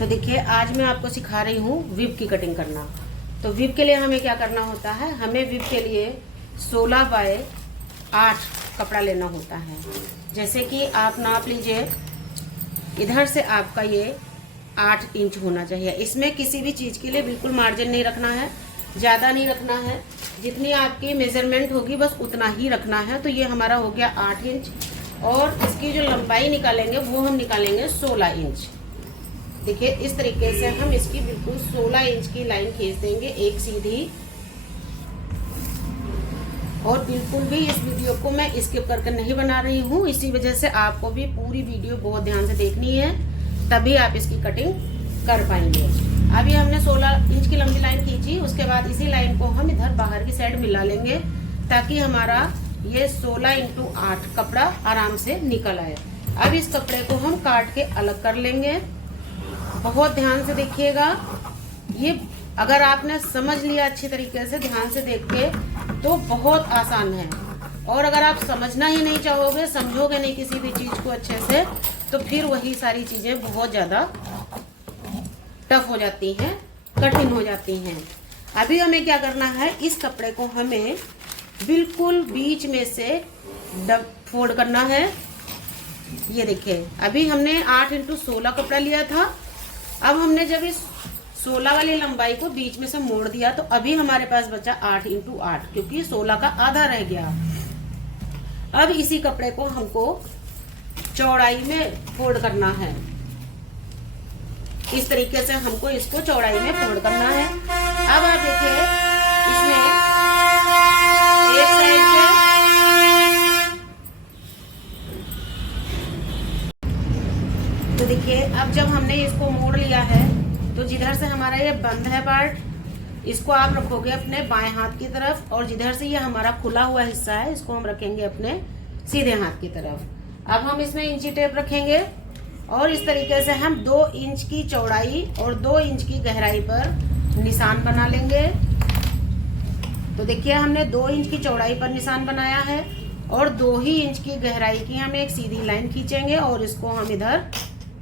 तो देखिए आज मैं आपको सिखा रही हूँ विप की कटिंग करना। तो विप के लिए हमें क्या करना होता है, हमें विप के लिए 16 बाय 8 कपड़ा लेना होता है। जैसे कि आप नाप लीजिए, इधर से आपका ये 8 इंच होना चाहिए। इसमें किसी भी चीज़ के लिए बिल्कुल मार्जिन नहीं रखना है, ज़्यादा नहीं रखना है, जितनी आपकी मेजरमेंट होगी बस उतना ही रखना है। तो ये हमारा हो गया 8 इंच और इसकी जो लंबाई निकालेंगे वो हम निकालेंगे 16 इंच। देखिए इस तरीके से हम इसकी बिल्कुल 16 इंच की लाइन खींच देंगे, एक सीधी। और बिल्कुल भी इस वीडियो को मैं स्किप करके नहीं बना रही हूँ, इसी वजह से आपको भी पूरी वीडियो बहुत ध्यान से देखनी है, तभी आप इसकी कटिंग कर पाएंगे। अभी हमने 16 इंच की लंबी लाइन खींची, उसके बाद इसी लाइन को हम इधर बाहर की साइड मिला लेंगे ताकि हमारा ये 16 × 8 कपड़ा आराम से निकल आए। अब इस कपड़े को हम काट के अलग कर लेंगे। बहुत ध्यान से देखिएगा, ये अगर आपने समझ लिया अच्छी तरीके से ध्यान से देख के तो बहुत आसान है। और अगर आप समझना ही नहीं चाहोगे, समझोगे नहीं किसी भी चीज को अच्छे से, तो फिर वही सारी चीजें बहुत ज्यादा टफ हो जाती हैं, कठिन हो जाती हैं। अभी हमें क्या करना है, इस कपड़े को हमें बिल्कुल बीच में से फोल्ड करना है। ये देखिए अभी हमने 8 × 16 कपड़ा लिया था। अब हमने जब इस 16 वाली लंबाई को बीच में से मोड़ दिया तो अभी हमारे पास बचा 8 × 8, क्योंकि 16 का आधा रह गया। अब इसी कपड़े को हमको चौड़ाई में फोल्ड करना है। इस तरीके से हमको इसको चौड़ाई में फोल्ड करना है। अब आप देखिए इसमें एक साइड पे तो देखिए अब जब हमने इसको मोड़ लिया है तो जिधर से हमारा ये बंद है पार्ट, इसको आप रखोगे अपने बाएं हाथ की तरफ, और जिधर से ये हमारा खुला हुआ हिस्सा है इसको हम रखेंगे अपने सीधे हाथ की तरफ। अब हम इसमें इंची टेप रखेंगे और इस तरीके से हम 2 इंच की चौड़ाई और 2 इंच की गहराई पर निशान बना लेंगे। तो देखिए हमने 2 इंच की चौड़ाई पर निशान बनाया है और 2 ही इंच की गहराई की हम एक सीधी लाइन खींचेंगे और इसको हम इधर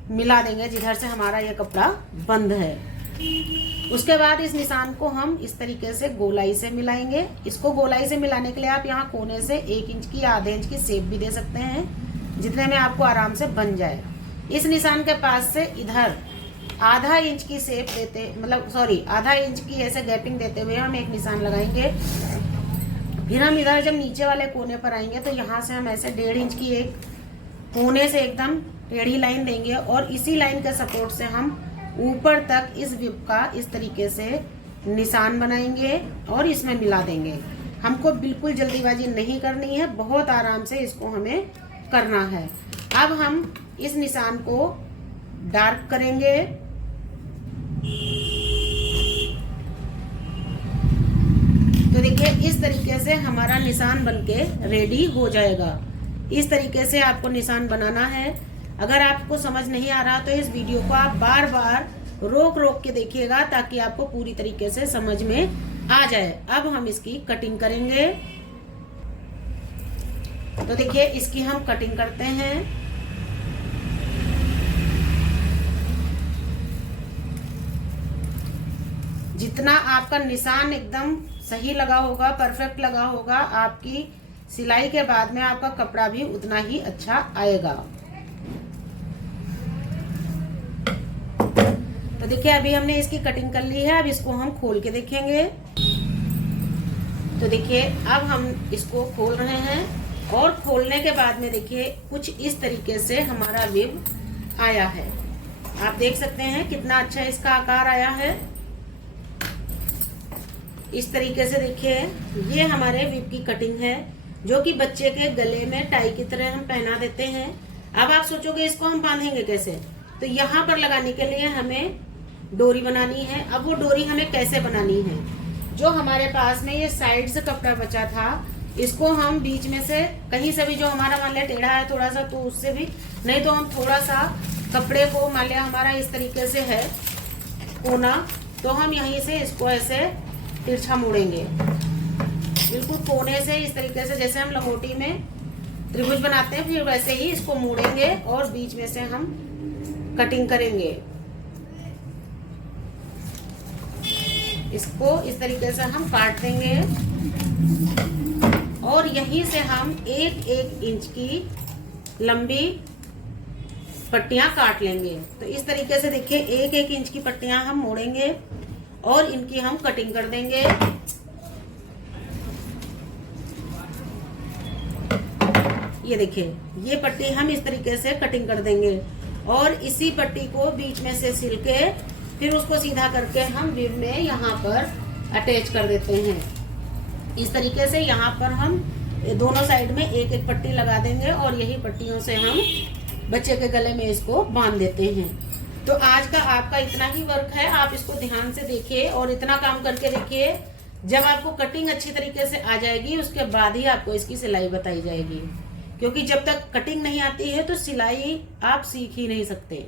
मिला देंगे जिधर से हमारा ये कपड़ा बंद है। उसके बाद इस निशान को हम इस तरीके से गोलाई से मिलाएंगे। इसको गोलाई से मिलाने के लिए आप यहाँ कोने से 1 इंच की, आधे इंच की शेप भी दे सकते हैं, जितने में आपको आराम से बन जाए। इस निशान के पास से इधर आधा इंच की शेप देते, मतलब सॉरी आधा इंच की ऐसे गैपिंग देते हुए हम एक निशान लगाएंगे। फिर हम इधर जब नीचे वाले कोने पर आएंगे तो यहाँ से हम ऐसे 1.5 इंच की एक कोने से एकदम टेढ़ी लाइन देंगे और इसी लाइन के सपोर्ट से हम ऊपर तक इस विप का इस तरीके से निशान बनाएंगे और इसमें मिला देंगे। हमको बिल्कुल जल्दीबाजी नहीं करनी है, बहुत आराम से इसको हमें करना है। अब हम इस निशान को डार्क करेंगे। तो देखिए इस तरीके से हमारा निशान बनके रेडी हो जाएगा। इस तरीके से आपको निशान बनाना है। अगर आपको समझ नहीं आ रहा तो इस वीडियो को आप बार बार रोक रोक के देखिएगा ताकि आपको पूरी तरीके से समझ में आ जाए। अब हम इसकी कटिंग करेंगे। तो देखिए इसकी हम कटिंग करते हैं। जितना आपका निशान एकदम सही लगा होगा, परफेक्ट लगा होगा, आपकी सिलाई के बाद में आपका कपड़ा भी उतना ही अच्छा आएगा। तो देखिए अभी हमने इसकी कटिंग कर ली है। अब इसको हम खोल के देखेंगे। तो देखिए अब हम इसको खोल रहे हैं और खोलने के बाद में देखिए कुछ इस तरीके से हमारा विप आया है। आप देख सकते हैं कितना अच्छा इसका आकार आया है। इस तरीके से देखिए ये हमारे विप की कटिंग है, जो कि बच्चे के गले में टाई की तरह हम पहना देते हैं। अब आप सोचोगे इसको हम बांधेंगे कैसे, तो यहाँ पर लगाने के लिए हमें डोरी बनानी है। अब वो डोरी हमें कैसे बनानी है, जो हमारे पास में ये साइड से कपड़ा बचा था इसको हम बीच में से कहीं से भी, जो हमारा मान लिया टेढ़ा है थोड़ा सा तो उससे भी, नहीं तो हम थोड़ा सा कपड़े को, मान लिया हमारा इस तरीके से है कोना, तो हम यहीं से इसको ऐसे तिरछा मोड़ेंगे बिल्कुल कोने से, इस तरीके से जैसे हम लंगोटी में त्रिभुज बनाते हैं, फिर वैसे ही इसको मोड़ेंगे और बीच में से हम कटिंग करेंगे। इसको इस तरीके से हम काट देंगे और यहीं से हम 1-1 इंच की लंबी पट्टियां काट लेंगे। तो इस तरीके से देखिए 1-1 इंच की पट्टियां हम मोड़ेंगे और इनकी हम कटिंग कर देंगे। ये देखिए ये पट्टी हम इस तरीके से कटिंग कर देंगे और इसी पट्टी को बीच में से सिल के फिर उसको सीधा करके हम बिब में यहाँ पर अटैच कर देते हैं। इस तरीके से यहाँ पर हम दोनों साइड में 1-1 पट्टी लगा देंगे और यही पट्टियों से हम बच्चे के गले में इसको बांध देते हैं। तो आज का आपका इतना ही वर्क है, आप इसको ध्यान से देखिए और इतना काम करके देखिए। जब आपको कटिंग अच्छी तरीके से आ जाएगी उसके बाद ही आपको इसकी सिलाई बताई जाएगी, क्योंकि जब तक कटिंग नहीं आती है तो सिलाई आप सीख ही नहीं सकते।